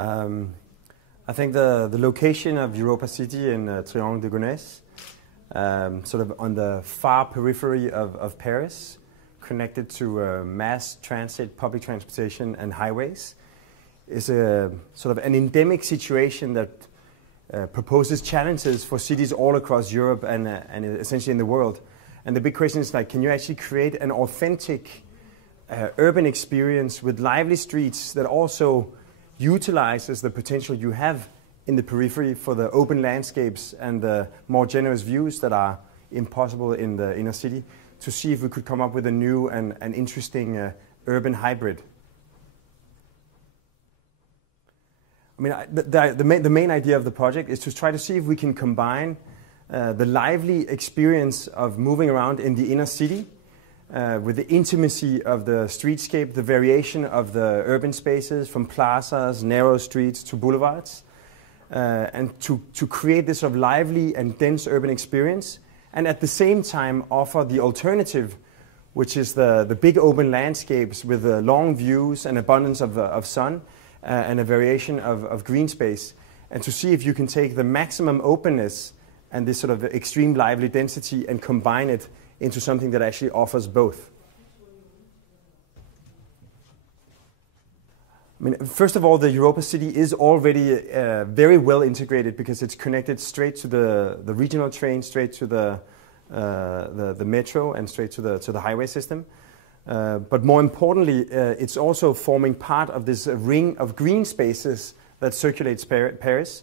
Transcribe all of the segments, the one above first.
I think the location of EuropaCity in Triangle de Gonesse, sort of on the far periphery of Paris, connected to mass transit, public transportation and highways, is a sort of an endemic situation that proposes challenges for cities all across Europe and essentially in the world. And the big question is, like, can you actually create an authentic urban experience with lively streets that also utilizes the potential you have in the periphery for the open landscapes and the more generous views that are impossible in the inner city, to see if we could come up with a new and interesting urban hybrid. I mean, the main idea of the project is to try to see if we can combine the lively experience of moving around in the inner city with the intimacy of the streetscape, the variation of the urban spaces from plazas, narrow streets to boulevards, and to create this sort of lively and dense urban experience, and at the same time offer the alternative, which is the big open landscapes with long views and abundance of sun and a variation of green space, and to see if you can take the maximum openness and this sort of extreme lively density and combine it into something that actually offers both. I mean, first of all, the EuropaCity is already very well integrated because it's connected straight to the regional train, straight to the metro, and straight to the highway system. But more importantly, it's also forming part of this ring of green spaces that circulates Paris.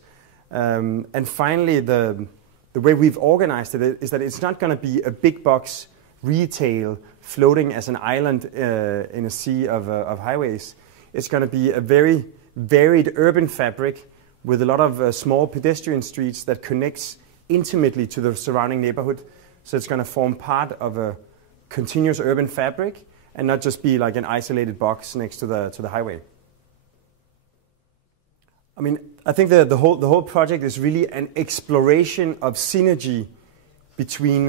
And finally, the way we've organized it is that it's not going to be a big box retail floating as an island in a sea of highways. It's going to be a very varied urban fabric with a lot of small pedestrian streets that connects intimately to the surrounding neighborhood. So it's going to form part of a continuous urban fabric and not just be like an isolated box next to the highway. I mean, I think the whole project is really an exploration of synergy between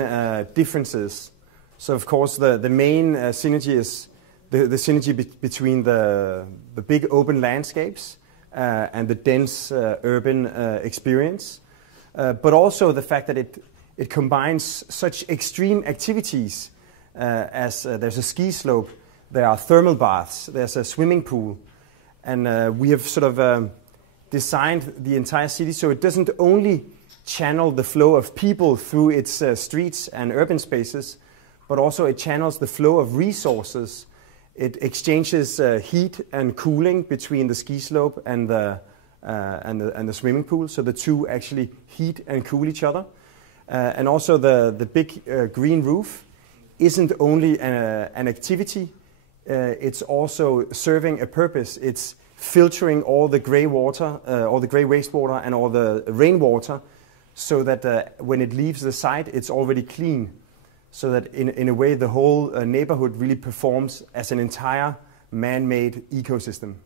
differences. So of course the main synergy is the synergy between the big open landscapes and the dense urban experience, but also the fact that it combines such extreme activities as there's a ski slope, there are thermal baths, there's a swimming pool, and we have sort of designed the entire city so it doesn't only channel the flow of people through its streets and urban spaces, but also it channels the flow of resources. It exchanges heat and cooling between the ski slope and the swimming pool, so the two actually heat and cool each other. And also the big green roof isn't only an activity, it's also serving a purpose. It's filtering all the gray water, all the gray wastewater and all the rainwater, so that when it leaves the site, it's already clean. So that in a way, the whole neighborhood really performs as an entire man-made ecosystem.